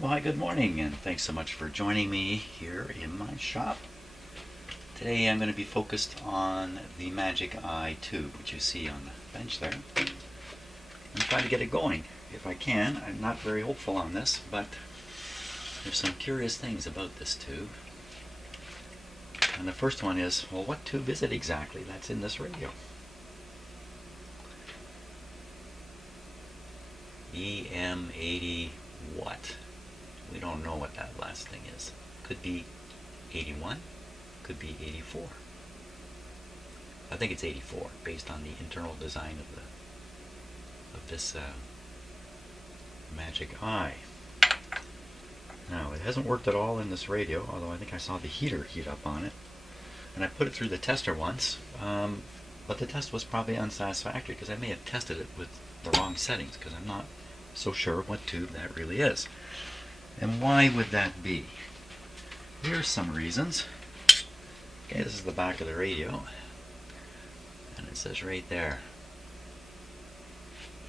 Well, hi, good morning, and thanks so much for joining me here in my shop. Today I'm going to be focused on the Magic Eye tube, which you see on the bench there. I'm trying to get it going if I can. I'm not very hopeful on this, but there's some curious things about this tube. And the first one is, well, what tube is it exactly that's in this radio? EM80 what? We don't know what that last thing is. Could be 81, could be 84. I think it's 84, based on the internal design of this Magic Eye. Now, it hasn't worked at all in this radio, although I think I saw the heater heat up on it. And I put it through the tester once, but the test was probably unsatisfactory because I may have tested it with the wrong settings, because I'm not so sure what tube that really is. And why would that be? Here's some reasons. Okay, this is the back of the radio, and it says right there,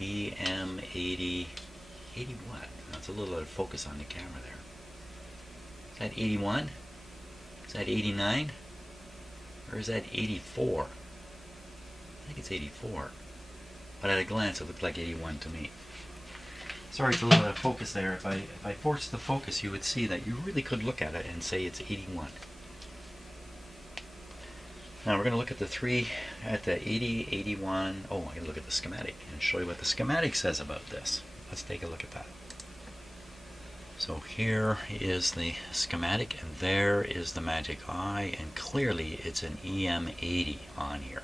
EM80, 80 what? That's a little out of focus on the camera there. Is that 81? Is that 89? Or is that 84? I think it's 84. But at a glance it looked like 81 to me. Sorry, it's a little out of focus there. If I forced the focus, you would see that you really could look at it and say it's 81. Now we're going to look at the three, at the 80, 81. Oh, I can look at the schematic and show you what the schematic says about this. Let's take a look at that. So here is the schematic, and there is the Magic Eye, and clearly it's an EM80 on here.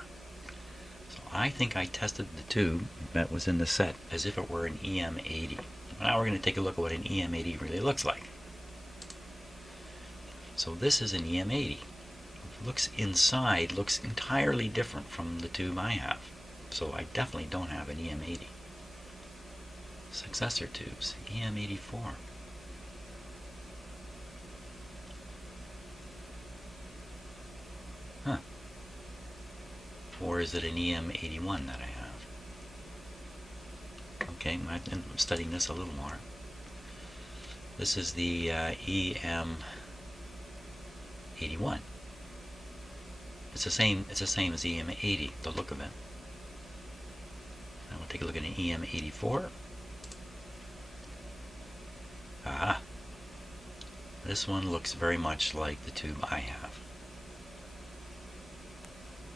So I think I tested the tube that was in the set as if it were an EM80. Now we're going to take a look at what an EM80 really looks like. So this is an EM80. Looks inside, looks entirely different from the tube I have. So I definitely don't have an EM80. Successor tubes, EM84. Huh. Or is it an EM81 that I have? Okay, I'm studying this a little more. This is the EM81. It's the same as EM80, the look of it. Now we'll take a look at an EM84. Ah, this one looks very much like the tube I have.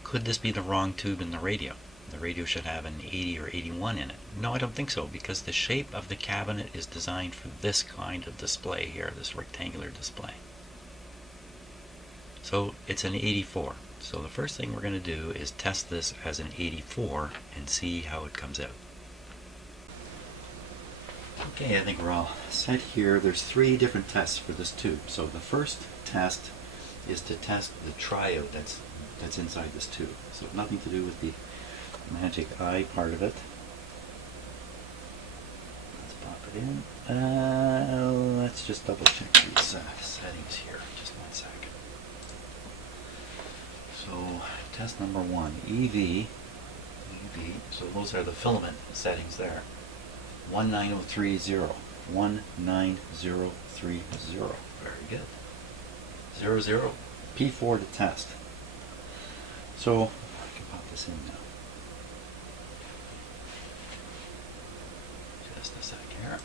Could this be the wrong tube in the radio? The radio should have an 80 or 81 in it. No, I don't think so, because the shape of the cabinet is designed for this kind of display here, this rectangular display. So it's an 84. So the first thing we're going to do is test this as an 84 and see how it comes out. Okay, I think we're all set here. There's three different tests for this tube. So the first test is to test the triode that's inside this tube. So nothing to do with the Magic Eye part of it. Let's pop it in. Let's just double check these settings here. Just one sec. So test number one, EV. So those are the filament settings there. 19030. 19030. Very good. 00. P4 to test. So I can pop this in now. Just a sec here.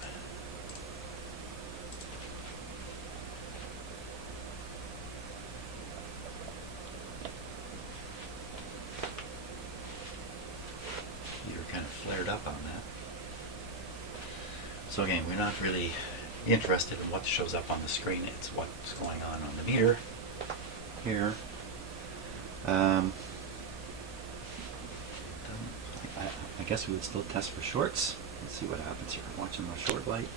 You're kind of flared up on that. So again, we're not really interested in what shows up on the screen. It's what's going on the meter here. I guess we would still test for shorts. Let's see what happens here. I'm watching my short light.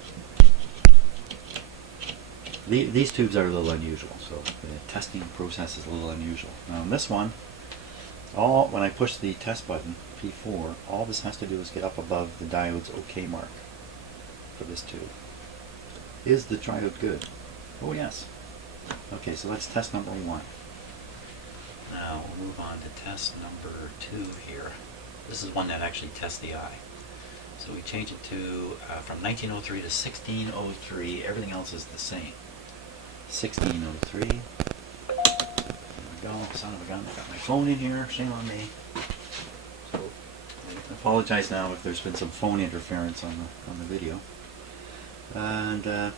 These tubes are a little unusual, so the testing process is a little unusual. Now on this one, when I push the test button, P4, all this has to do is get up above the diode's OK mark for this tube. Is the triode good? Oh yes. Okay, so let's test number one. Now we'll move on to test number two here. This is one that actually tests the eye. So we change it to from 1903 to 1603. Everything else is the same. 1603. There we go. Son of a gun. I got my phone in here. Shame on me. So I apologize now if there's been some phone interference on the video. And in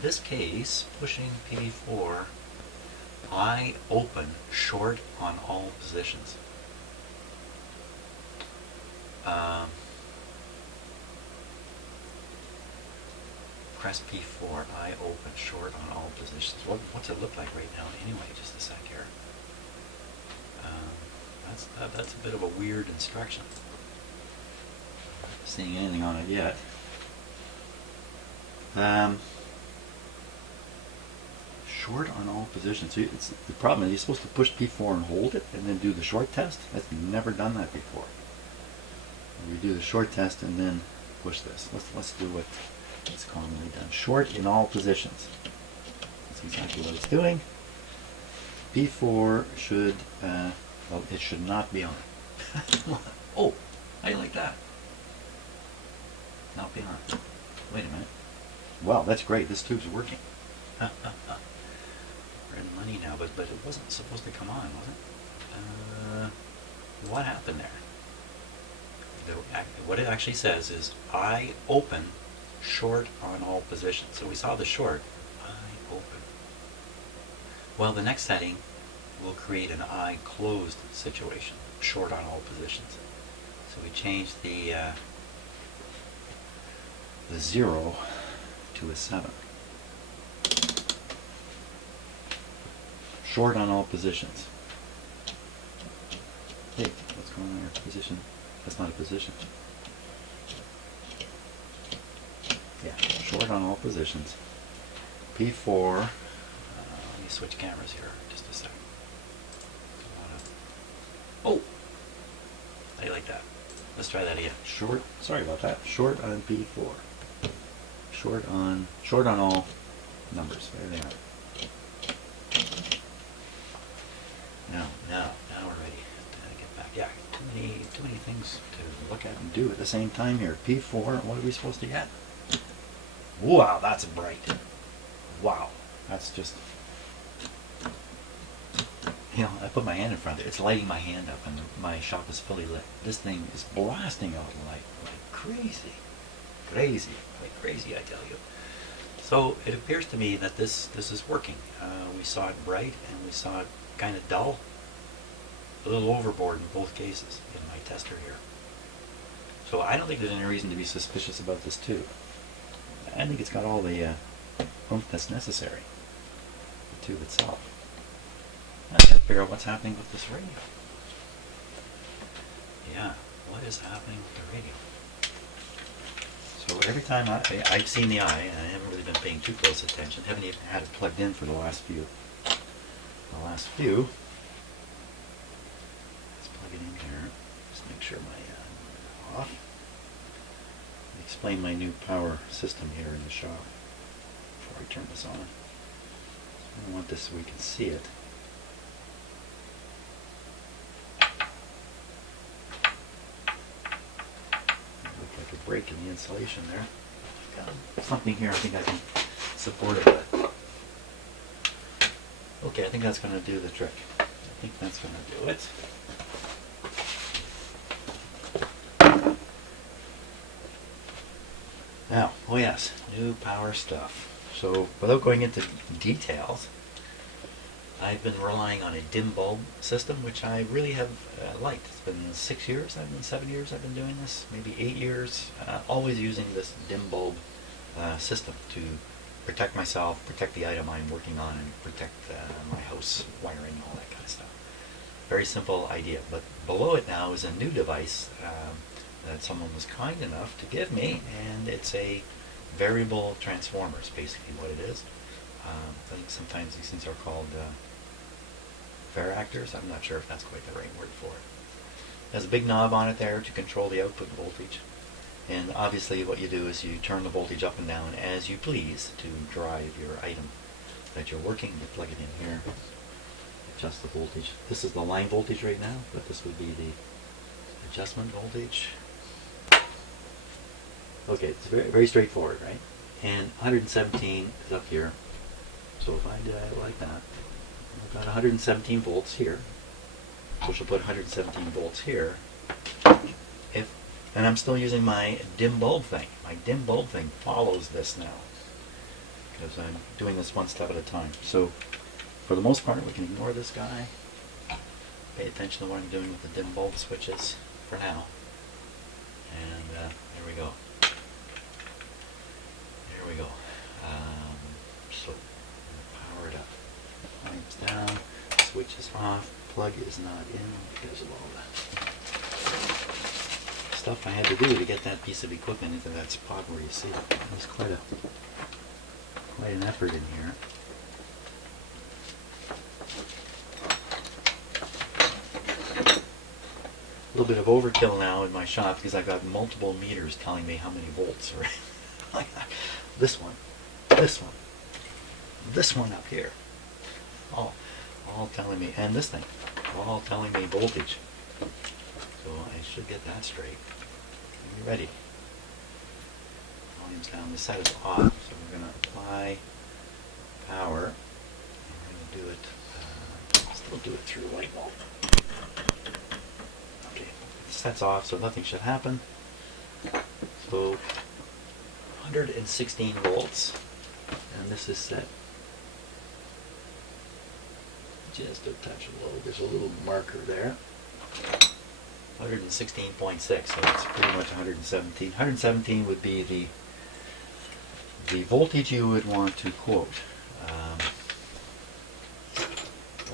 this case, pushing P4, I open short on all positions. Press P4, I open short on all positions. What's it look like right now anyway? Just a sec here. That's a bit of a weird instruction. Not seeing anything on it yet. Short on all positions. So the problem is you're supposed to push P4 and hold it and then do the short test. I've never done that before. We do the short test and then push this. Let's do what it's commonly done. Short in all positions. That's exactly what it's doing. P4 should, well, it should not be on. Oh, how do you like that? Not be on. Wait a minute. Wow, that's great. This tube's working. We're in money now, but it wasn't supposed to come on, was it? What happened there? What it actually says is I open short on all positions. So we saw the short, I open. Well, the next setting will create an I closed situation, short on all positions. So we change the 0 to a 7. Short on all positions. Hey, what's going on here? Position. That's not a position. Yeah, short on all positions. P4. Let me switch cameras here just a second. Oh! How do you like that? Let's try that again. Short. Sorry about that. Short on P4. Short on all numbers. There they are. Now we're ready to get back. Yeah, too many things to look at and do at the same time here. P4, what are we supposed to get? Wow, that's bright. Wow, that's just, you know, I put my hand in front of it. It's lighting my hand up and my shop is fully lit. This thing is blasting out light like crazy. Like crazy, I tell you. So it appears to me that this is working. We saw it bright and we saw it kind of dull, a little overboard in both cases in my tester here. So I don't think there's any reason to be suspicious about this tube. I think it's got all the oomph that's necessary, the tube itself. I gotta figure out what's happening with this radio. Yeah, what is happening with the radio? So every time I've seen the eye, and I haven't really been paying too close attention, haven't even had it plugged in for the last few. Let's plug it in here. Just make sure my off. Explain my new power system here in the shop before I turn this on. I want this so we can see it. Looks like a break in the insulation there. Got something here I think I can support it with. Okay, I think that's going to do the trick. I think that's going to do it. Now, oh yes, new power stuff. So, without going into details, I've been relying on a dim bulb system, which I really have liked. It's been 6 years, 7 years I've been doing this, maybe 8 years, always using this dim bulb system to protect myself, protect the item I'm working on, and protect my house wiring, all that kind of stuff. Very simple idea. But below it now is a new device that someone was kind enough to give me, and it's a variable transformer is basically what it is. I think sometimes these things are called varactors. I'm not sure if that's quite the right word for it. It has a big knob on it there to control the output voltage. And obviously what you do is you turn the voltage up and down as you please to drive your item that you're working. You plug it in here, adjust the voltage. This is the line voltage right now, but this would be the adjustment voltage. Okay, it's very, very straightforward, right? And 117 is up here. So if I did it like that, I've got 117 volts here, which will put 117 volts here. And I'm still using my dim bulb thing. My dim bulb thing follows this now, because I'm doing this one step at a time. So for the most part, we can ignore this guy. Pay attention to what I'm doing with the dim bulb switches for now. And there we go. There we go. So power it up. Lights down. Switch is off. Plug is not in because of all that stuff I had to do to get that piece of equipment into that spot where you see it. There's quite an effort in here. A little bit of overkill now in my shop because I've got multiple meters telling me how many volts are like this one, this one, this one up here, all telling me, and this thing, all telling me voltage. So I should get that straight. Are you ready? Volume's down. The set is off, so we're going to apply power. We're going to do it. Still do it through the light bulb. Okay, the set's off, so nothing should happen. So 116 volts, and this is set just a touch low. There's a little marker there. 116.6, so it's pretty much 117. 117 would be the voltage you would want to quote.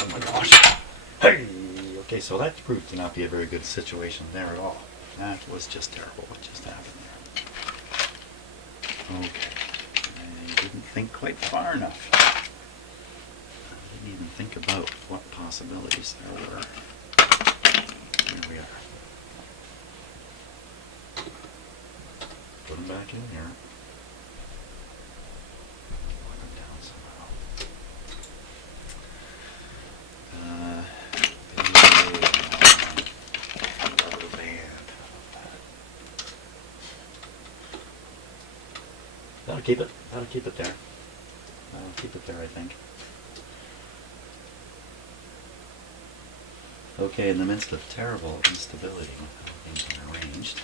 Oh my gosh. Hey! Okay, so that proved to not be a very good situation there at all. That was just terrible what just happened there. Okay. I didn't think quite far enough. I didn't even think about what possibilities there were. Here we are. Put them back in here. Lock them down somehow. Rubber band. That'll keep it. That'll keep it there. That'll keep it there, I think. Okay, in the midst of terrible instability with how things are arranged,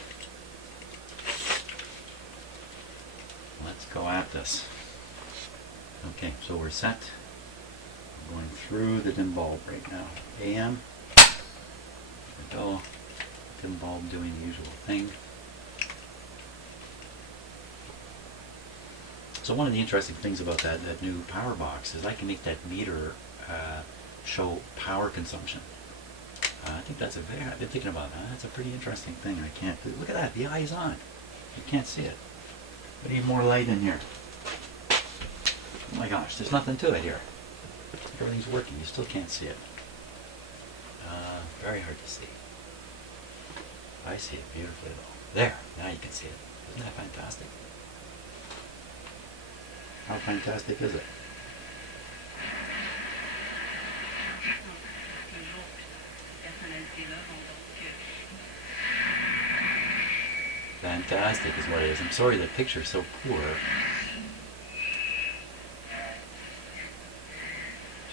let's go at this. Okay, so we're set. I'm going through the dim bulb right now. AM. There we go. Dim bulb doing the usual thing. So one of the interesting things about that new power box is I can make that meter show power consumption. I think that's I've been thinking about that. That's a pretty interesting thing. I can't, look at that, the eye is on. You can't see it. I need more light in here. Oh my gosh, there's nothing to it here. Everything's working, you still can't see it. Very hard to see. I see it beautifully though. There, now you can see it. Isn't that fantastic? How fantastic is it? Fantastic is what it is. I'm sorry the picture's so poor.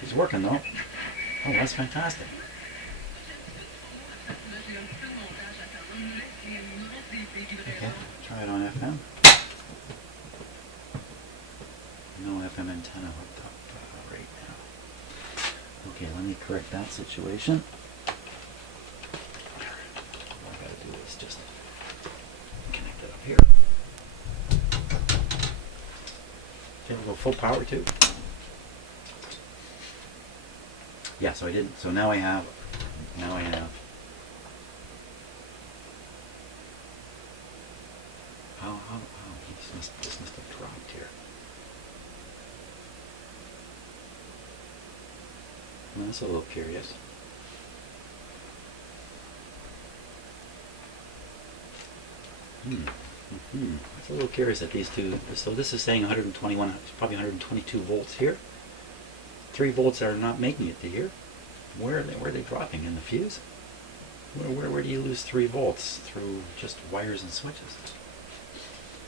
She's working though. Oh, that's fantastic. Okay, try it on FM. No FM antenna hooked up right now. Okay, let me correct that situation. All I gotta do is just connect it up here. Okay, we'll go full power too. Yeah, so I didn't. So now I have. Oh, this must have dropped here. Well, that's a little curious. That's a little curious that these two. So this is saying 121, probably 122 volts here. 3 volts are not making it to here. Where are they dropping? In the fuse? Where do you lose 3 volts through just wires and switches?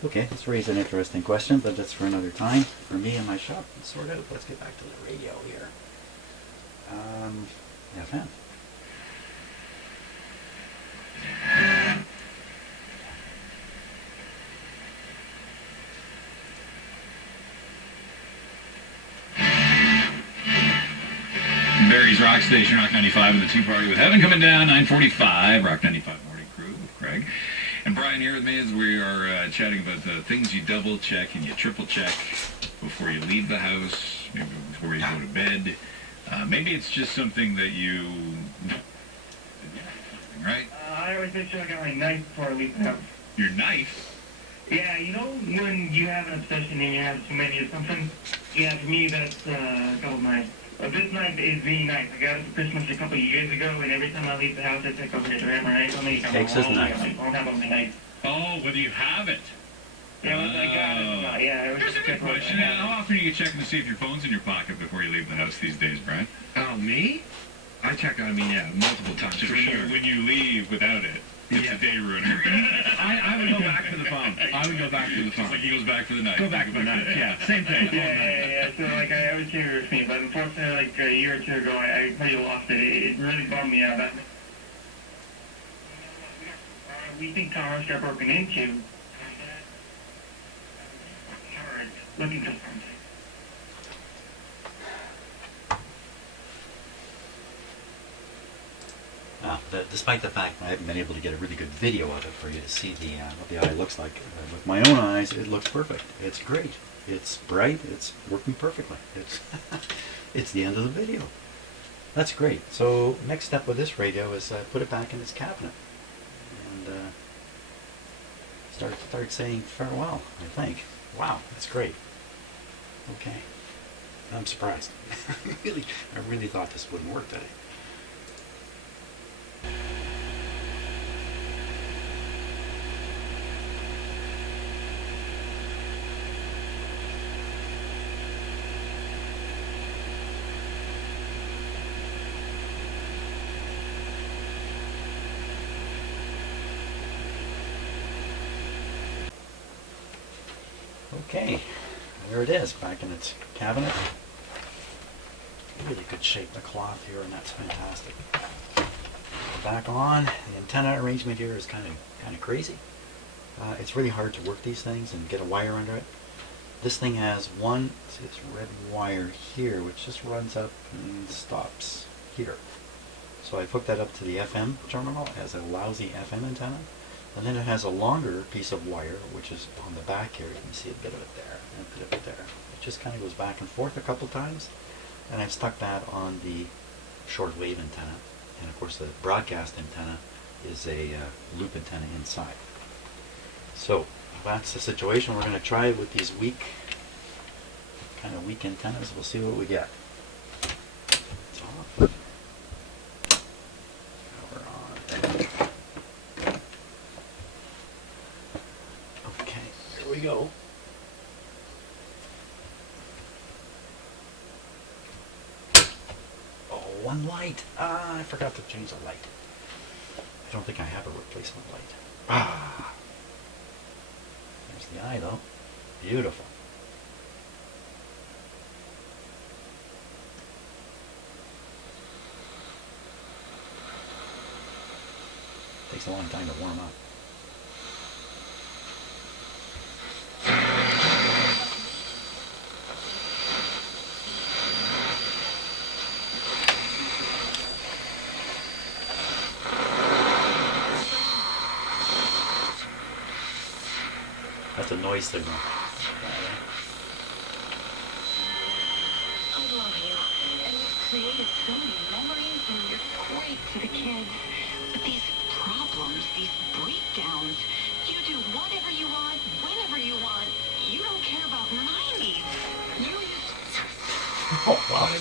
Okay, this raised an interesting question, but that's for another time. For me and my shop to sort out. Let's get back to the radio here. FM. Barry's Rock Station, Rock 95, and the Tea Party with Heaven coming down, 9:45, Rock 95 Morning Crew with Craig. And Brian here with me as we are chatting about the things you double check and you triple check before you leave the house, maybe before you go to bed. Maybe it's just something that you... right? I always make sure I got my knife before I leave the house. Your knife? Yeah, you know when you have an obsession and you have too many of something? Yeah, for me that's a couple knives. This knife is the knife. I got it for Christmas a couple of years ago, and every time I leave the house I take over it to hammer knife on me. Takes his knife. I don't have on my knife. Oh, whether you have it. Yeah, once I got it. Yeah, Here's a good question. How often are you checking to see if your phone's in your pocket before you leave the house these days, Brian? Oh, me? I check on me, yeah, multiple times for sure. When you leave without it, it's a day ruiner. I would go back to the phone. I would go back to the phone. It's like he goes back for the knife. Go back for the knife, yeah. Same thing. Yeah. So, like, I always carry it with me, but unfortunately, like, a year or two ago, I pretty lost it. It really bummed me out. We think cars got broken into. Looking for something. Despite the fact that I haven't been able to get a really good video of it for you to see the what the eye looks like, with my own eyes, it looks perfect. It's great. It's bright. It's working perfectly. It's it's the end of the video. That's great. So next step with this radio is put it back in its cabinet and start saying farewell. I think. Wow, that's great. Okay, I'm surprised. I really thought this wouldn't work today. Okay, there it is, back in its cabinet. Really good shape, the cloth here, and that's fantastic. Back on, the antenna arrangement here is kind of crazy. It's really hard to work these things and get a wire under it. This thing has this red wire here, which just runs up and stops here. So I've hooked that up to the FM terminal. It has a lousy FM antenna. And then it has a longer piece of wire, which is on the back here. You can see a bit of it there, and a bit of it there. It just kind of goes back and forth a couple times. And I've stuck that on the shortwave antenna. And of course the broadcast antenna is a loop antenna inside. So that's the situation. We're going to try it with these weak antennas. We'll see what we get. It's off. Power on. Okay, here we go. One light. I forgot to change the light. I don't think I have a replacement light. There's the eye though. Beautiful. Takes a long time to warm up. That's a noise signal. I love you, and you've created so many memories, and you're great to the kids. But these problems, these breakdowns, you do whatever you want, whenever you want. You don't care about my needs. You just... Oh, wow.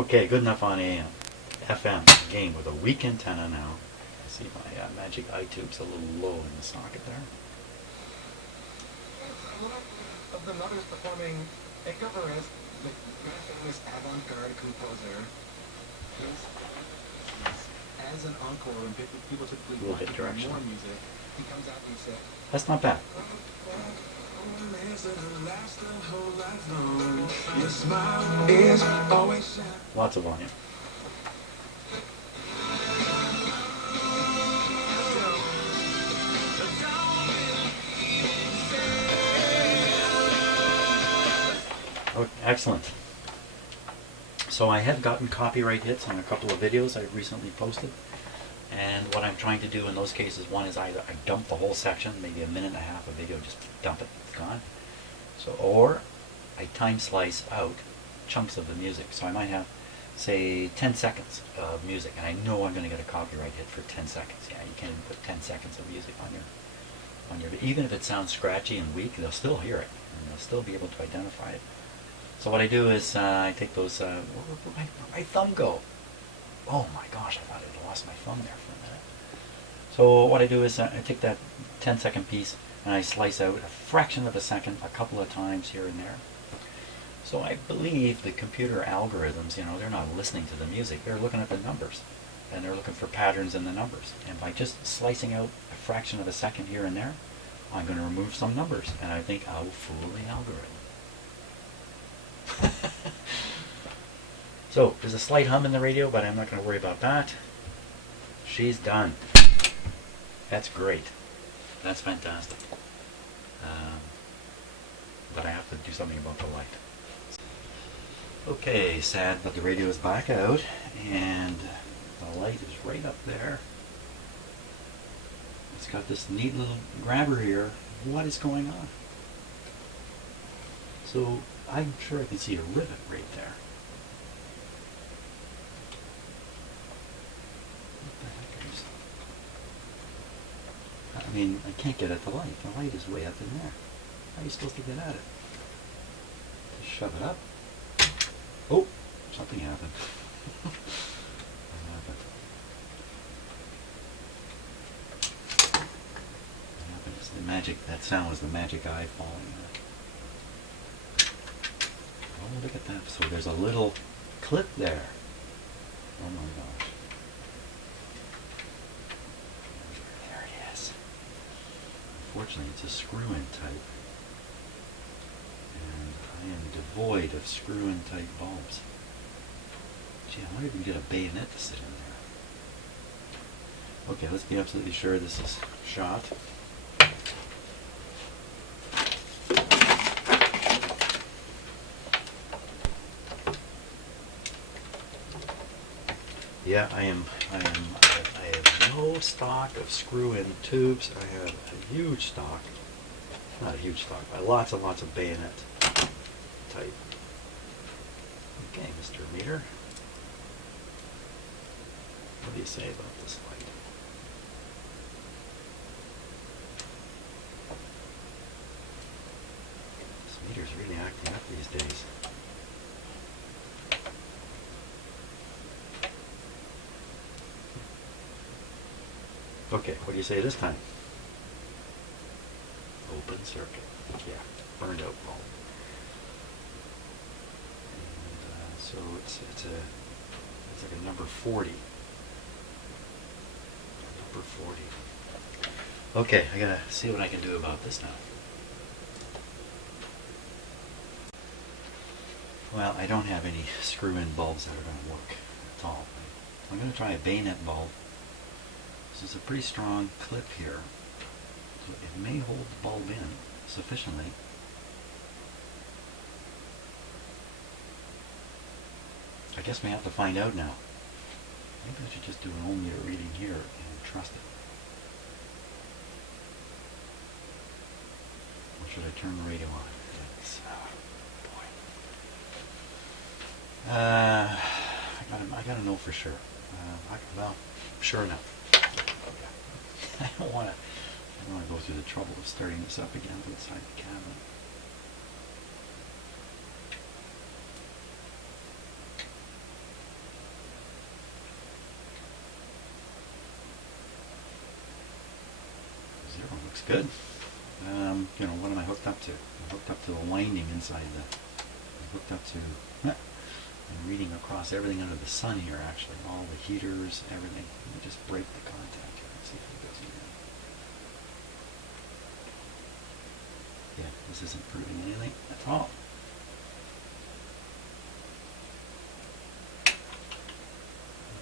Okay, good enough on AM. FM, again, with a weak antenna now. See my magic eye tube's a little low in the socket there. One of the mothers performing Icarus, the very famous avant-garde composer, as an encore when people typically want to hear more music, he comes out and he says, That's not bad. your smile is always shining. Lots of volume. Oh, excellent. So I have gotten copyright hits on a couple of videos I've recently posted. And what I'm trying to do in those cases, one is either I dump the whole section, maybe a minute and a half of video, just dump it, it's gone. So, or I time slice out chunks of the music. So I might have, say, 10 seconds of music, and I know I'm going to get a copyright hit for 10 seconds. Yeah, you can't even put 10 seconds of music on your, even if it sounds scratchy and weak, they'll still hear it, and they'll still be able to identify it. So what I do is I take those, where'd my thumb go? Oh my gosh, I thought I'd lost my thumb there for a minute. So what I do is I take that 10-second piece and I slice out a fraction of a second a couple of times here and there. So I believe the computer algorithms, they're not listening to the music, they're looking at the numbers. And they're looking for patterns in the numbers. And by just slicing out a fraction of a second here and there, I'm going to remove some numbers. And I think I'll fool the algorithm. So, there's a slight hum in the radio, but I'm not going to worry about that. She's done. That's great. That's fantastic. But I have to do something about the light. Okay, sad, but the radio is back out, and the light is right up there. It's got this neat little grabber here. What is going on? So, I'm sure I can see a rivet right there. I mean, I can't get at the light. The light is way up in there. How are you supposed to get at it? Just shove it up. Oh, something happened. What happened? What happened? It's the magic. That sound was the magic eye falling. Oh, look at that. So there's a little clip there. Oh my gosh. There it is. Unfortunately, it's a screw-in type. And I am devoid of screw-in type bulbs. Gee, I wonder if we can get a bayonet to sit in there. Okay, let's be absolutely sure this is shot. Yeah, I have no stock of screw-in tubes. I have a huge stock, not a huge stock, but lots and lots of bayonet type. Okay, Mr. Meter, what do you say about this light? This meter's really acting up these days. Okay, what do you say this time? Open circuit. Yeah, burned out bulb. And so it's like a number 40. Number 40. Okay, I gotta see what I can do about this now. Well, I don't have any screw-in bulbs that are going to work at all. I'm going to try a bayonet bulb. This is a pretty strong clip here, so it may hold the bulb in sufficiently. I guess we have to find out now. Maybe I should just do an ohm meter reading here and trust it. Or should I turn the radio on? It's, boy. I gotta know for sure. Well, sure enough. I don't want to go through the trouble of starting this up again inside the cabinet. Zero looks good. What am I hooked up to? I'm hooked up to the winding inside I'm hooked up to. I'm reading across everything under the sun here, actually. All the heaters, everything. Let me just break the contact here and see if it goes in. This isn't proving anything at all. I'm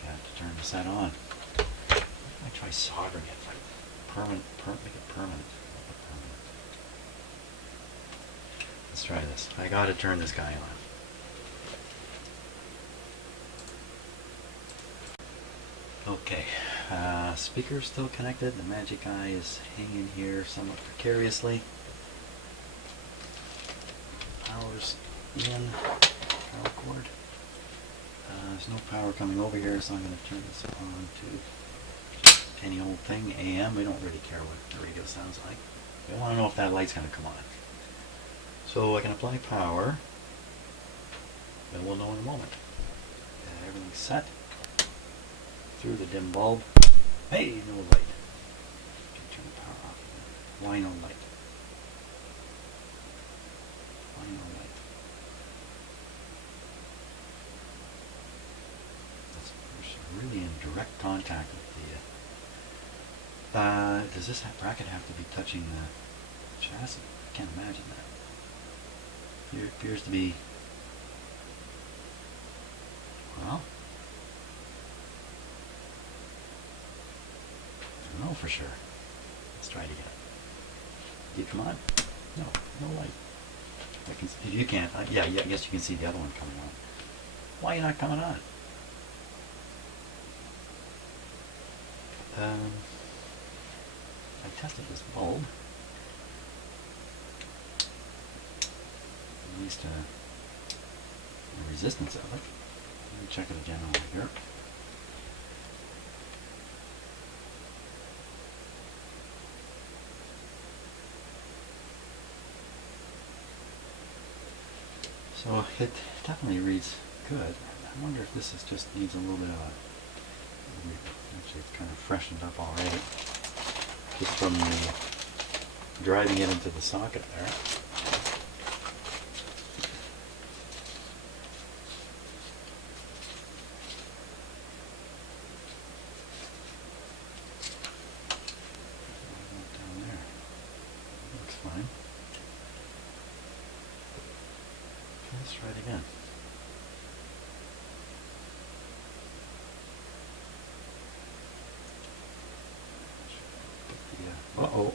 gonna have to turn the set on. I try soldering it, like make it permanent. Let's try this. I gotta turn this guy on. Okay, speaker's still connected. The Magic Eye is hanging here somewhat precariously. Power's in. Power cord. There's no power coming over here, so I'm going to turn this on to any old thing. AM. We don't really care what the radio sounds like. We want to know if that light's going to come on. So I can apply power. Then we'll know in a moment. Everything's set. Through the dim bulb. Hey, no light. Turn the power off. Why no light? Why no light? We're really in direct contact with the... does this bracket have to be touching the chassis? I can't imagine that. Here appears to be... Well... I don't know for sure. Let's try it again. Did it come on? No, no light. If you can't, yeah, I guess you can see the other one coming on. Why are you not coming on? I tested this bulb. At least the resistance of it. Let me check it again over here. So it definitely reads good. I wonder if this just needs a little bit of a... Actually, it's kind of freshened up already. Just from the driving it into the socket there. Down there. Looks fine. Let's try it again. Uh-oh.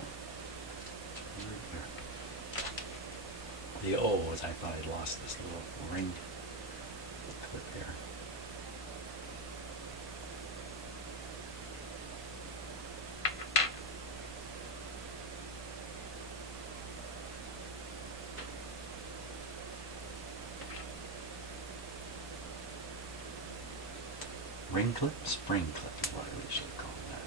The O was I thought I'd lost this little ring clip there. Ring clip? Spring clip is what I really should call that.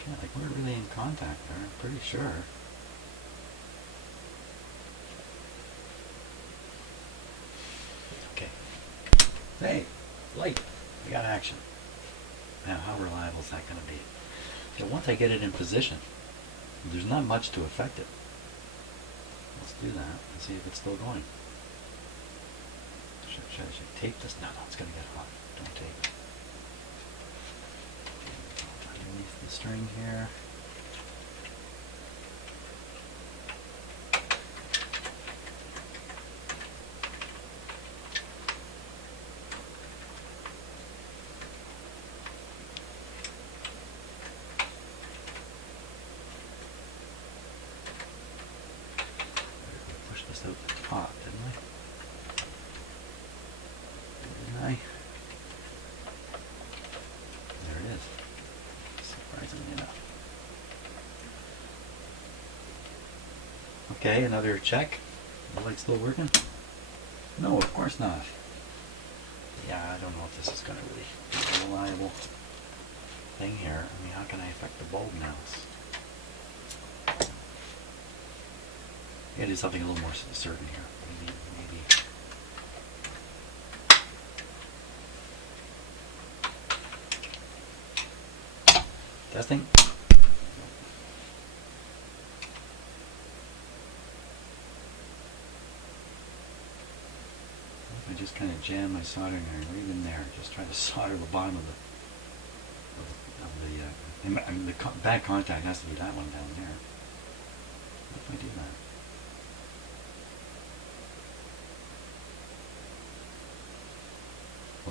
Okay, like we're really in contact there, I'm pretty sure. Okay. Hey, light. We got action. Now, how reliable is that going to be? So once I get it in position, there's not much to affect it. Let's do that and see if it's still going. Should I tape this? No, it's going to get hot. Don't tape it. Underneath the string here. Push this out the top, didn't I? There it is. Surprisingly enough. Okay, another check. The light's still working? No, of course not. Yeah, I don't know if this is going to really be a reliable thing here. I mean, how can I affect the bulb now? I gotta do something a little more certain here. Maybe. Testing. I just kind of jam my soldering iron right in there. Just try to solder the bottom of the bad contact has to be that one down there. What if I do that?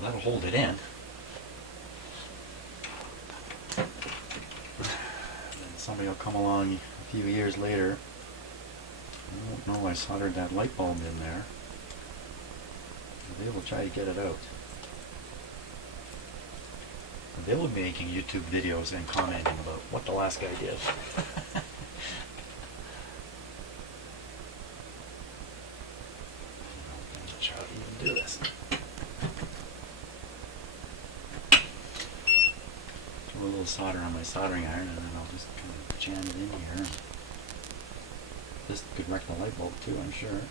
that'll hold it in. Then somebody will come along a few years later. I won't know I soldered that light bulb in there. They will try to get it out. They will be making YouTube videos and commenting about what the last guy did. I'm not sure how to even do this. Do a little solder on my soldering iron, and then I'll just kind of jam it in here. This could wreck the light bulb too, I'm sure.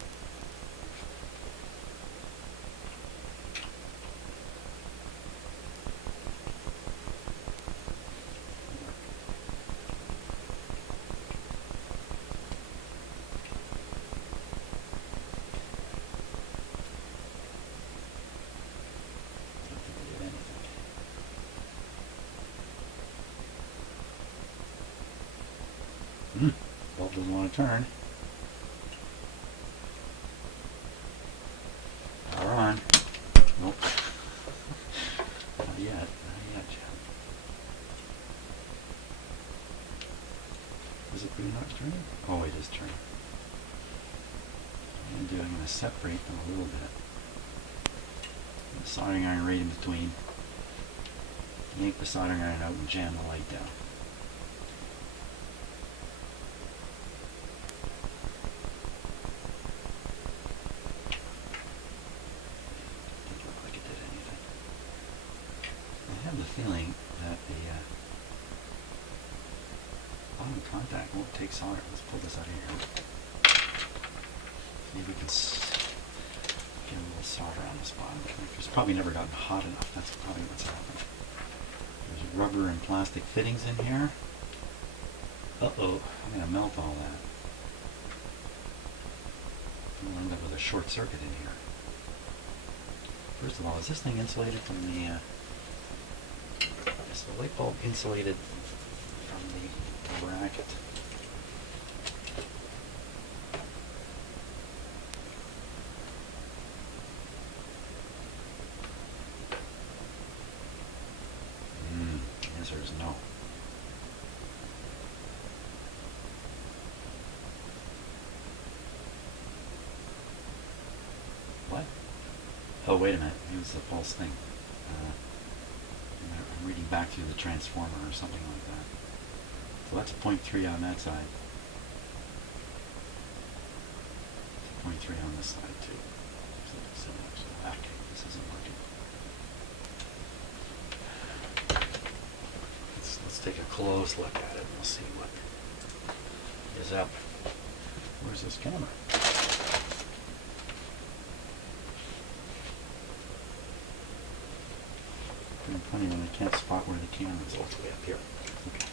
Bulb doesn't want to turn. Power on. Nope. Not yet. Not yet, Jim. Is it really not turning? Oh, it is turning. I'm going to separate them a little bit. The soldering iron right in between. Yank the soldering iron out and jam the light down. Feeling that the bottom contact won't take solder. Let's pull this out of here. Maybe we can get a little solder on this bottom. It's probably never gotten hot enough. That's probably what's happened. There's rubber and plastic fittings in here. Uh-oh, I'm going to melt all that. We'll end up with a short circuit in here. First of all, is this thing insulated from the... is the light bulb insulated from the bracket? The answer is no. What? Oh, wait a minute. It was a false thing. I'm reading back through the transformer or something like that. So that's 0.3 on that side. 0.3 on this side too. So okay, this isn't working. Let's take a close look at it and we'll see what is up. Where's this camera? Funny when I can't spot where the camera is. Oh, it's way up here. Okay.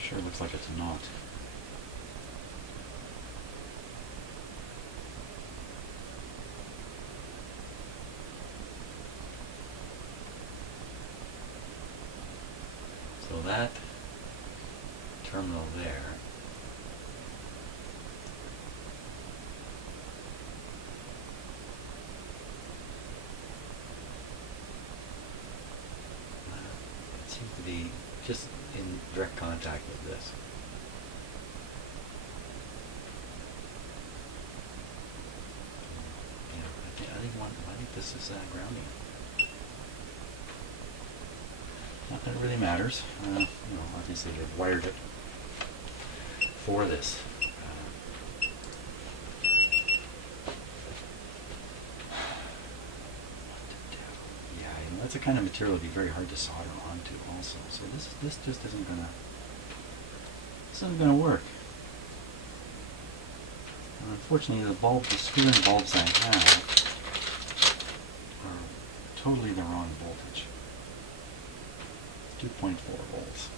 Sure looks like it's not. So that terminal there seems to be just in direct contact with this. Yeah, I think this is grounding. Not that it really matters. Obviously they've wired it for this. That's the kind of material that would be very hard to solder onto also. So this just isn't gonna work. And unfortunately the screw-in bulbs I have are totally the wrong voltage. 2.4 volts.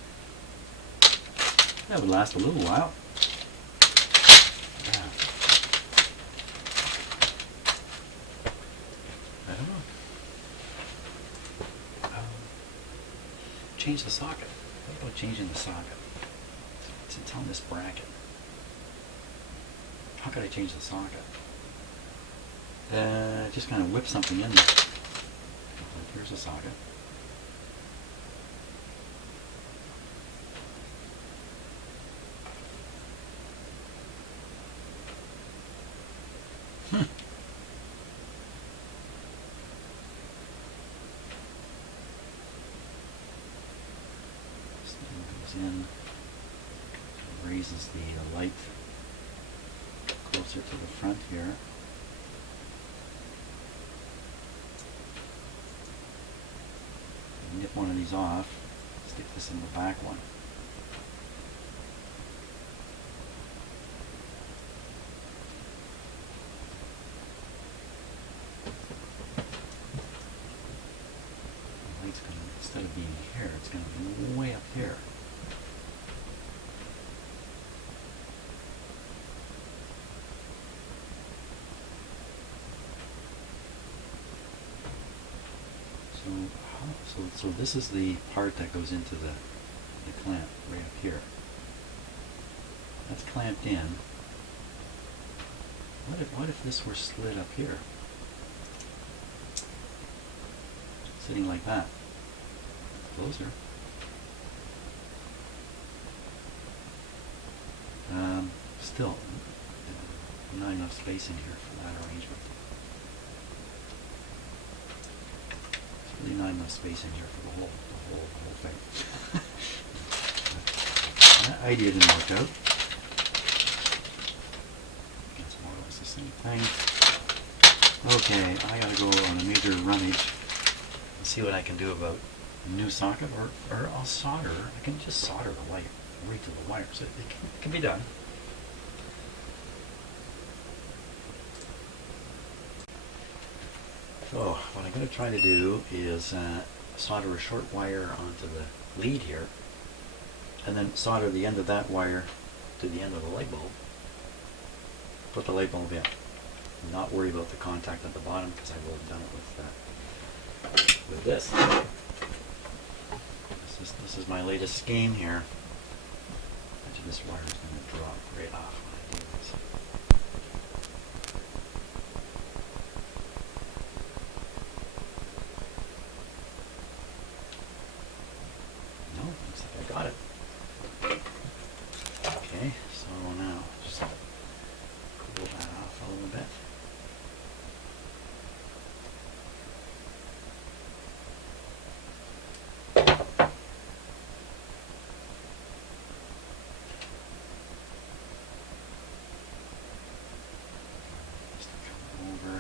That would last a little while. Yeah. I don't know. Change the socket. What about changing the socket? Let's It's on this bracket. How could I change the socket? Just kind of whip something in there. Here's the socket. In, raises the light closer to the front here. Nip one of these off, stick this in the back one. The light's going to, instead of being here, it's going to be way up here. So this is the part that goes into the clamp right up here. That's clamped in. What if this were slid up here? Sitting like that. Closer. Still, not enough space in here for that arrangement. Really not enough space in here for the whole thing. That idea didn't work out. It's more or less the same thing. Okay, I gotta go on a major rummage and see what I can do about a new socket, or I'll solder. I can just solder the light right to the wire, so it can be done. So what I'm going to try to do is solder a short wire onto the lead here, and then solder the end of that wire to the end of the light bulb. Put the light bulb in. Not worry about the contact at the bottom, because I will have done it with this. This is my latest scheme here. Actually, this wire is going to drop right off when I do this. Looks like I got it. Okay, so now just cool that off a little bit. Just come over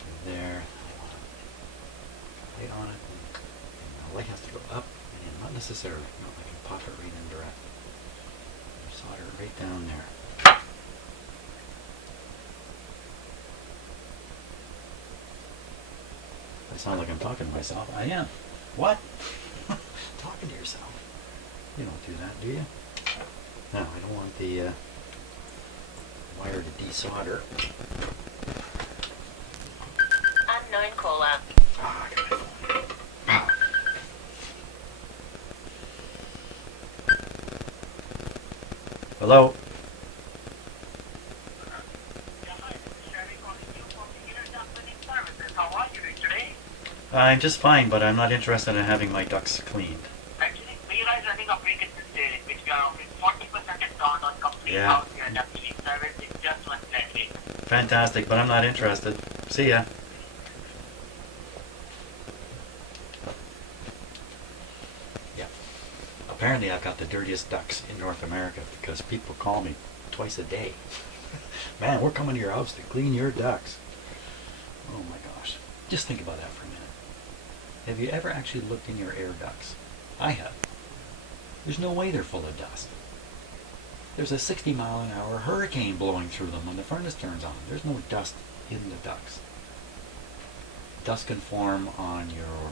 to there. Light on it. The light has to go up and in, not necessarily. No, I can pop it right in direct. Solder it right down there. I sound like I'm talking to myself. I am. What? Talking to yourself. You don't do that, do you? No, I don't want the wire to desolder. Unknown caller. Ah, I got it. Hello? I'm just fine, but I'm not interested in having my ducts cleaned. Actually, we are running a free Christmas sale, which we are offering 40% discount on complete Yeah. house and duct clean service in just one flat rate. Fantastic, but I'm not interested. See ya. Yeah. Apparently I've got the dirtiest ducts in North America because people call me twice a day. Man, we're coming to your house to clean your ducts. Oh my gosh. Just think about that for a minute. Have you ever actually looked in your air ducts? I have. There's no way they're full of dust. There's a 60-mile-an-hour hurricane blowing through them when the furnace turns on. There's no dust in the ducts. Dust can form on your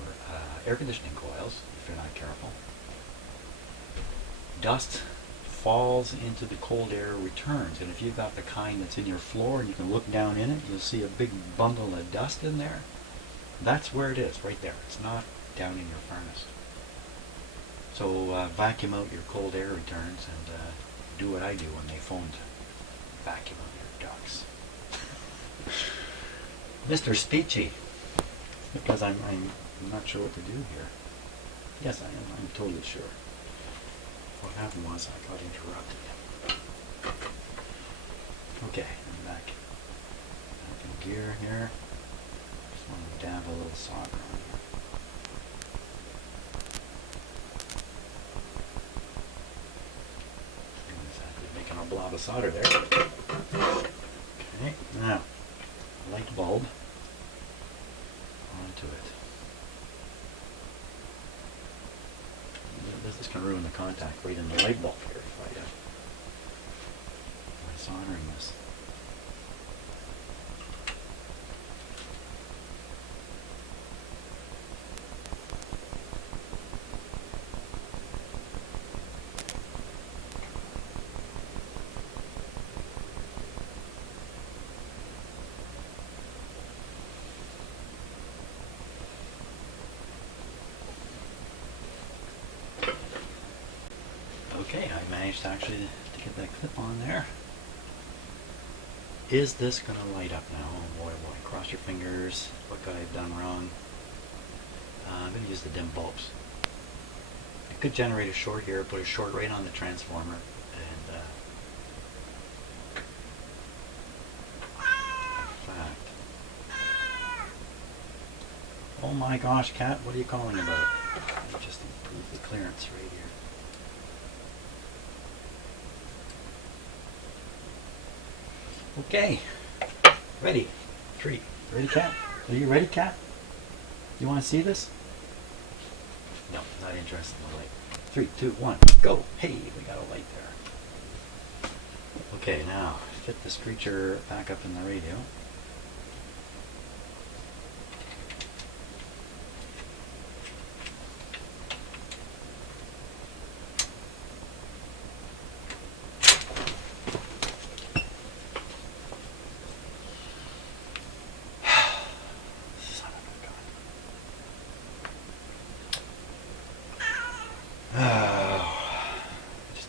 air conditioning coils if you're not careful. Dust falls into the cold air, returns, and if you've got the kind that's in your floor and you can look down in it, you'll see a big bundle of dust in there. That's where it is, right there. It's not down in your furnace. So vacuum out your cold air returns and do what I do when they phone to vacuum out your ducts. Mr. Speechy, because I'm not sure what to do here. Yes, I am. I'm totally sure. What happened was I got interrupted. Okay, I'm back in gear here. Just want to dab a little solder on here. Exactly, making a blob of solder there. Okay, now light bulb onto it. This can ruin the contact right in the light bulb here if I by soldering this. Okay, I managed actually to get that clip on there. Is this going to light up now? Oh boy, boy, cross your fingers. What could I have done wrong? I'm going to use the dim bulbs. I could generate a short here, put a short right on the transformer, and in fact, oh my gosh, Cat, what are you calling about? I just improved the clearance right here. Okay, ready. 3. Ready, Cat? Are you ready, Cat? You want to see this? No, not interested in the light. 3, 2, 1, go! Hey, we got a light there. Okay, now fit this creature back up in the radio.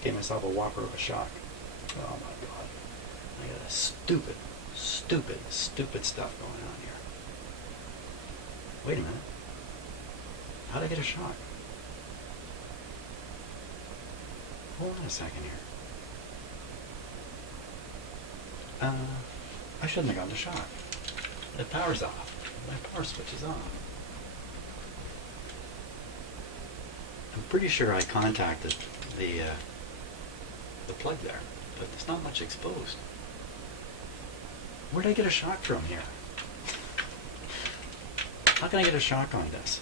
Gave myself a whopper of a shock. Oh my god. I got a stupid stuff going on here. Wait a minute. How'd I get a shock? Hold on a second here. I shouldn't have gotten the shock. The power's off. My power switch is on. I'm pretty sure I contacted the plug there, but there's not much exposed. Where'd I get a shock from here? How can I get a shock on this?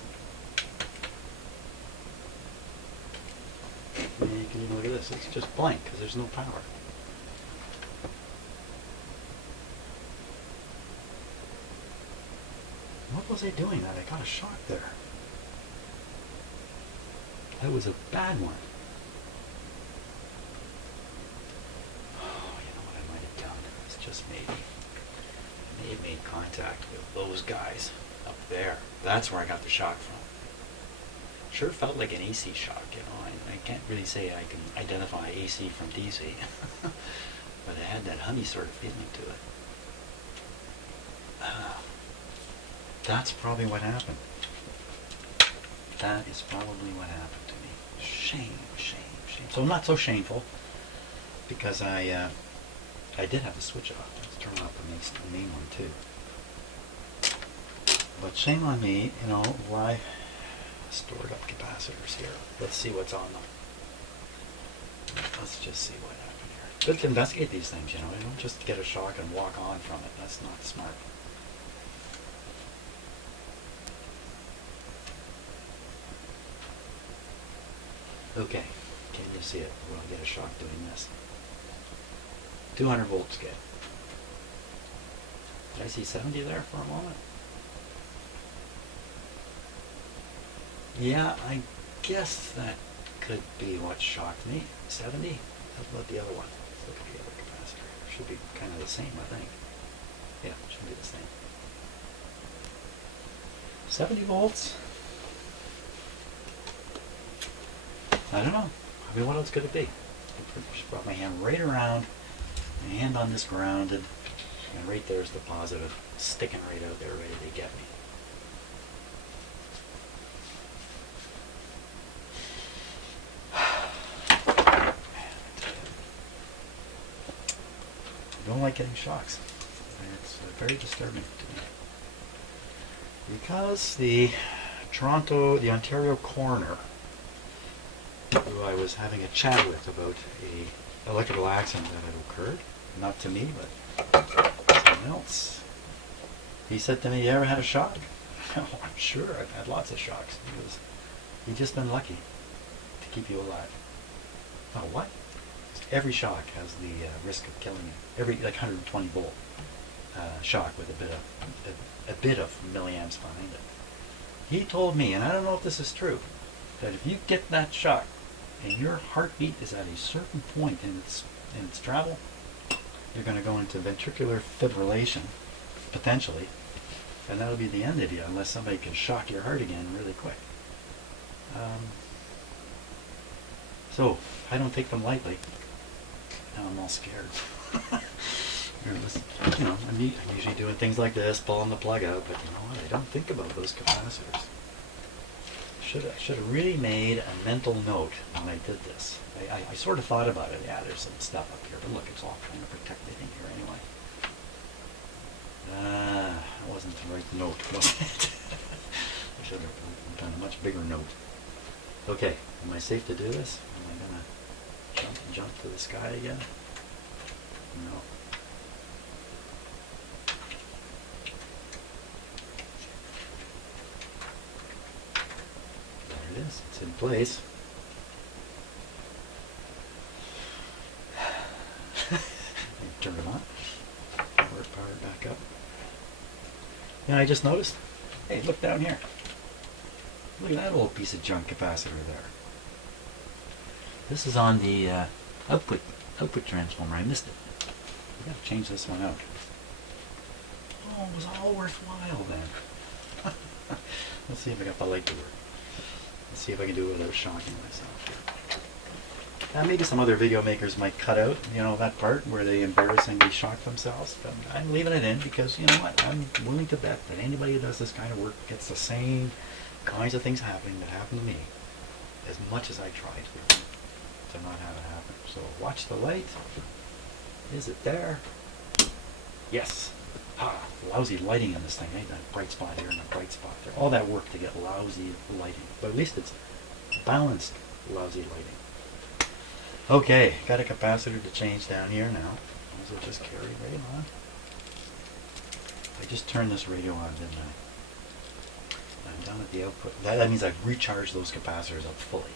You can even look at this. It's just blank because there's no power. What was I doing that I got a shock there? That was a bad one. Just maybe may have made contact with those guys up there. That's where I got the shock from. Sure felt like an AC shock, you know. I can't really say I can identify AC from DC, but it had that honey sort of feeling to it. That's probably what happened. That is probably what happened to me. Shame. So not so shameful, because I did have the switch off. Let's turn off the main one too. But shame on me, you know, why stored up capacitors here. Let's see what's on them. Let's just see what happened here. Good to investigate these things, you know. You don't just get a shock and walk on from it. That's not smart. Okay, can you see it? We'll get a shock doing this. 200 volt scale. Did I see 70 there for a moment? Yeah, I guess that could be what shocked me. 70? How about the other one? Let's look at the other capacitor. Should be kind of the same, I think. Yeah, it should be the same. 70 volts. I don't know. I mean, what else could it be? I just brought my hand right around, my hand on this grounded, and right there's the positive sticking right out there ready to get me. I don't like getting shocks. It's very disturbing to me. Because the Ontario coroner, who I was having a chat with about a electrical accident that had occurred, not to me, but someone else, he said to me, "You ever had a shock?" Oh, I'm sure I've had lots of shocks. You've just been lucky to keep you alive. Oh, what? Every shock has the risk of killing you. Every 120 volt shock with a bit of milliamps behind it. He told me, and I don't know if this is true, that if you get that shock and your heartbeat is at a certain point in its travel, you're going to go into ventricular fibrillation, potentially, and that'll be the end of you unless somebody can shock your heart again really quick. So I don't take them lightly. Now I'm all scared. I'm usually doing things like this, pulling the plug out, but you know what? I don't think about those capacitors. Should have really made a mental note when I did this. I sort of thought about it. Yeah, there's some stuff up here, but look, it's all kind of protected in here anyway. That wasn't the right note, was it? I should have done a much bigger note. Okay, am I safe to do this? Am I gonna jump to the sky again? No. There it is. It's in place. Turn it on. Power it back up. And I just noticed. Hey, look down here. Look at that old piece of junk capacitor there. This is on the output transformer. I missed it. We got to change this one out. Oh, it was all worthwhile then. Let's see if I got the light to work. Let's see if I can do it without shocking myself here. Now maybe some other video makers might cut out, that part where they embarrassingly shock themselves, but I'm leaving it in because, you know what, I'm willing to bet that anybody who does this kind of work gets the same kinds of things happening that happened to me, as much as I tried to not have it happen. So watch the light. Is it there? Yes. Lousy lighting in this thing, eh? That bright spot here and a bright spot there. All that work to get lousy lighting. But at least it's balanced lousy lighting. Okay, got a capacitor to change down here now. Does it just carry right on? I just turned this radio on, didn't I? I'm down at the output. That means I've recharged those capacitors up fully.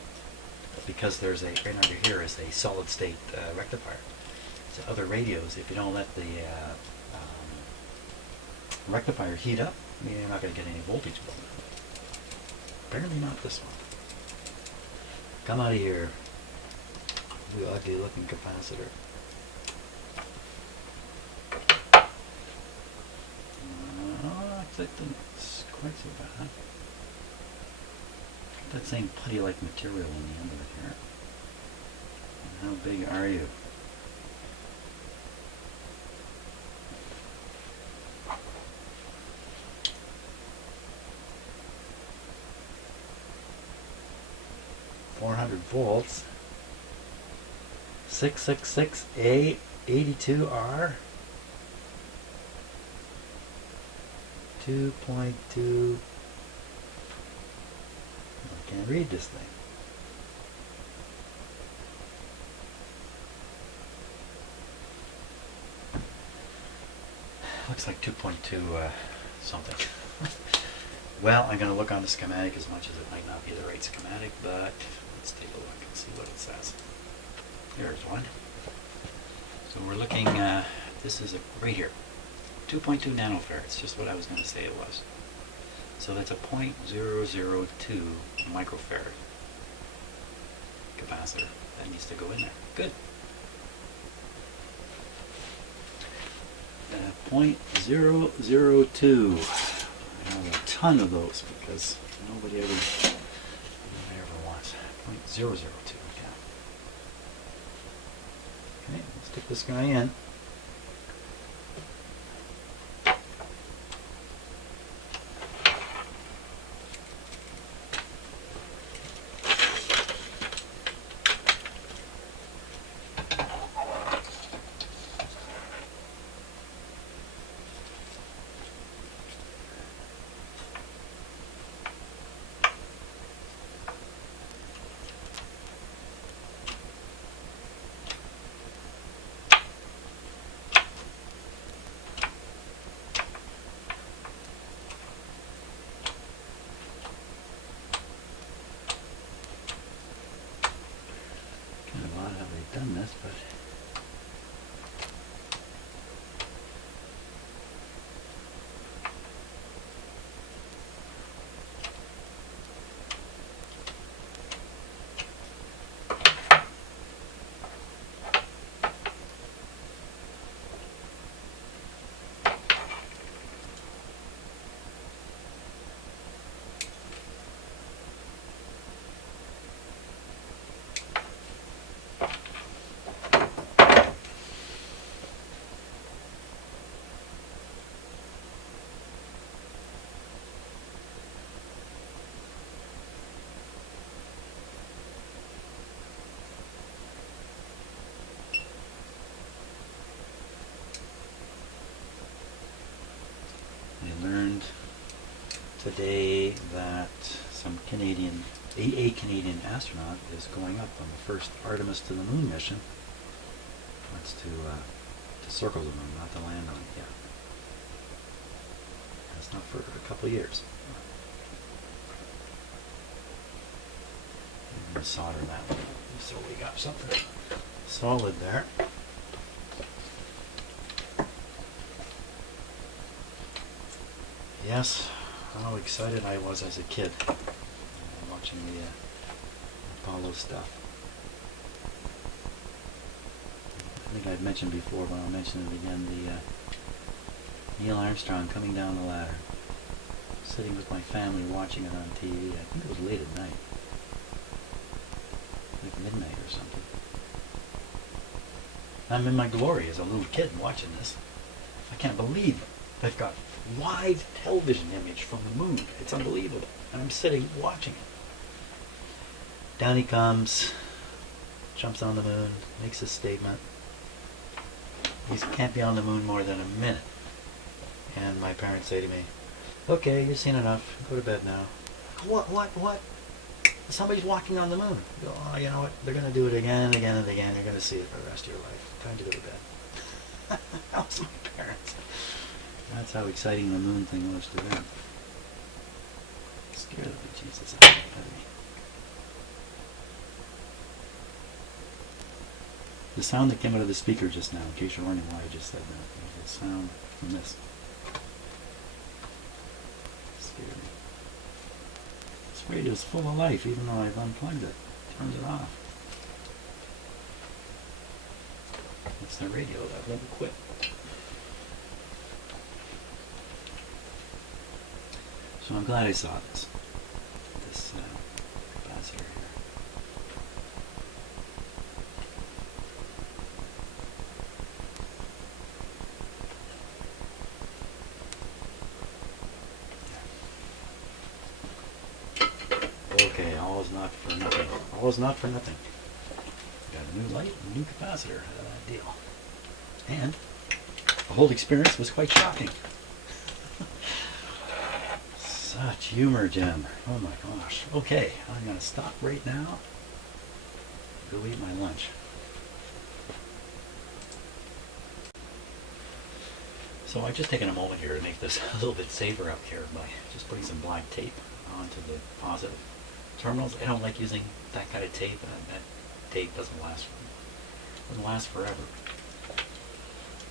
Because there's right under here is a solid state rectifier. So other radios, if you don't let the rectifier heat up, you're not going to get any voltage build. Apparently not this one. Come out of here, you ugly looking capacitor. I think it's quite so bad. Got that same putty-like material on the end of it here. And how big are you? volts, 666A 82R, 2.2. I can't read this thing. Looks like 2.2 something. Well, I'm going to look on the schematic as much as it might not be the right schematic, but let's take a look and see what it says. There's one. So we're looking, this is right here, 2.2 nanofarads, just what I was going to say it was. So that's a 0.002 microfarad capacitor. That needs to go in there. Good. 0.002. I have a ton of those because nobody ever wants 0.002. Stick this guy in. Kind of odd how they've done this, but I learned today that a Canadian astronaut is going up on the first Artemis to the Moon mission. That's to circle the moon, not to land on it yet. That's not for a couple of years. I'm going to solder that one so we got something solid there. Yes, how excited I was as a kid watching the Apollo stuff. I think I'd mentioned before, but I'll mention it again, the Neil Armstrong coming down the ladder, sitting with my family watching it on TV. I think it was late at night, like midnight or something. I'm in my glory as a little kid watching this. I can't believe they've got live television image from the moon. It's unbelievable. And I'm sitting watching it. Down he comes, jumps on the moon, makes a statement. He can't be on the moon more than a minute. And my parents say to me, okay, you've seen enough. Go to bed now. What? Somebody's walking on the moon. I go, oh, you know what? They're going to do it again and again and again. You're going to see it for the rest of your life. Time to go to bed. That was my parents. That's how exciting the moon thing was to them. Scared the Jesus out of me. The sound that came out of the speaker just now, in case you're wondering why I just said that, was the sound from this. Scared me. This radio's full of life, even though I've unplugged it. Turns it off. It's the radio that won't quit. So I'm glad I saw this capacitor here. Okay, all is not for nothing. All is not for nothing. Got a new light, a new capacitor out of that deal. And the whole experience was quite shocking. Such humor, Jim. Oh my gosh. Okay, I'm going to stop right now. Go eat my lunch. So I've just taken a moment here to make this a little bit safer up here by just putting some black tape onto the positive terminals. I don't like using that kind of tape, and that tape doesn't last forever.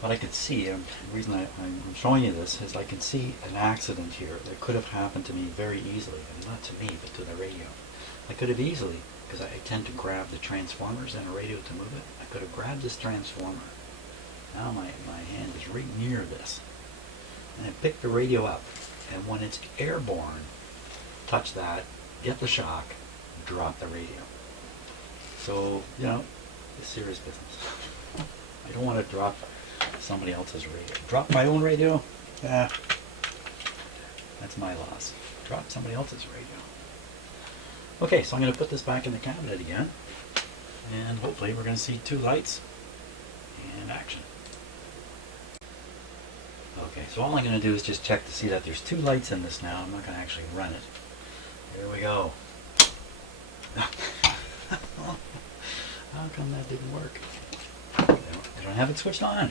But I could see, and the reason I'm showing you this is I can see an accident here that could have happened to me very easily, and not to me, but to the radio. I could have easily, because I tend to grab the transformers in a radio to move it, I could have grabbed this transformer. Now my hand is right near this. And I pick the radio up, and when it's airborne, touch that, get the shock, drop the radio. So, you know, it's serious business. I don't want to drop somebody else's radio. Drop my own radio? Yeah. That's my loss. Drop somebody else's radio. Okay, so I'm going to put this back in the cabinet again. And hopefully we're going to see two lights and action. Okay, so all I'm going to do is just check to see that there's two lights in this now. I'm not going to actually run it. Here we go. How come that didn't work? They don't have it switched on.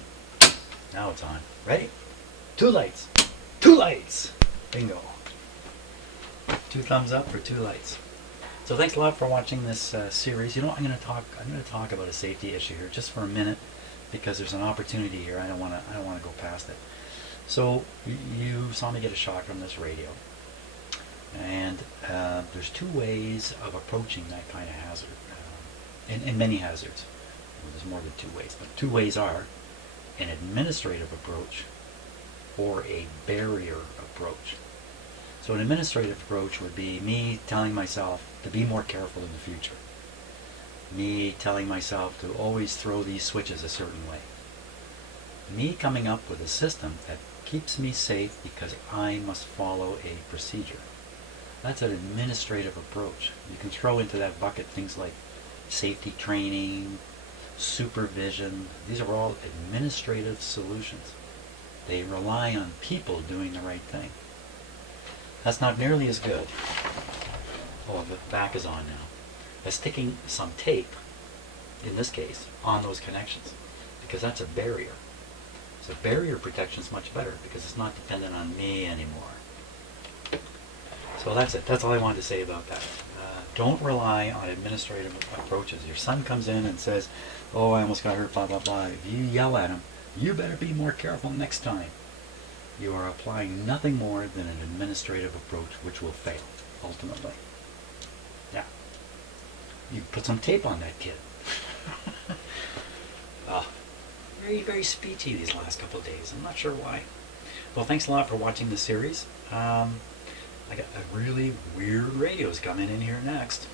Now it's on. Ready? Two lights. Two lights! Bingo. Two thumbs up for two lights. So thanks a lot for watching this series. You know what, I'm going to talk about a safety issue here just for a minute because there's an opportunity here. I don't want to go past it. So you saw me get a shock from this radio. And there's two ways of approaching that kind of hazard, in many hazards. Well, there's more than two ways, but two ways are an administrative approach or a barrier approach. So an administrative approach would be me telling myself to be more careful in the future. Me telling myself to always throw these switches a certain way. Me coming up with a system that keeps me safe because I must follow a procedure. That's an administrative approach. You can throw into that bucket things like safety training, supervision. These are all administrative solutions. They rely on people doing the right thing. That's not nearly as good. Oh, the back is on now. As sticking some tape, in this case, on those connections, because that's a barrier. So barrier protection is much better because it's not dependent on me anymore. So that's it. That's all I wanted to say about that. Don't rely on administrative approaches. Your son comes in and says, oh, I almost got hurt, blah, blah, blah. If you yell at him, you better be more careful next time. You are applying nothing more than an administrative approach which will fail, ultimately. Yeah. You put some tape on that kid. Very, very speechy these last couple of days. I'm not sure why. Well, thanks a lot for watching this series. I got a really weird radios coming in here next.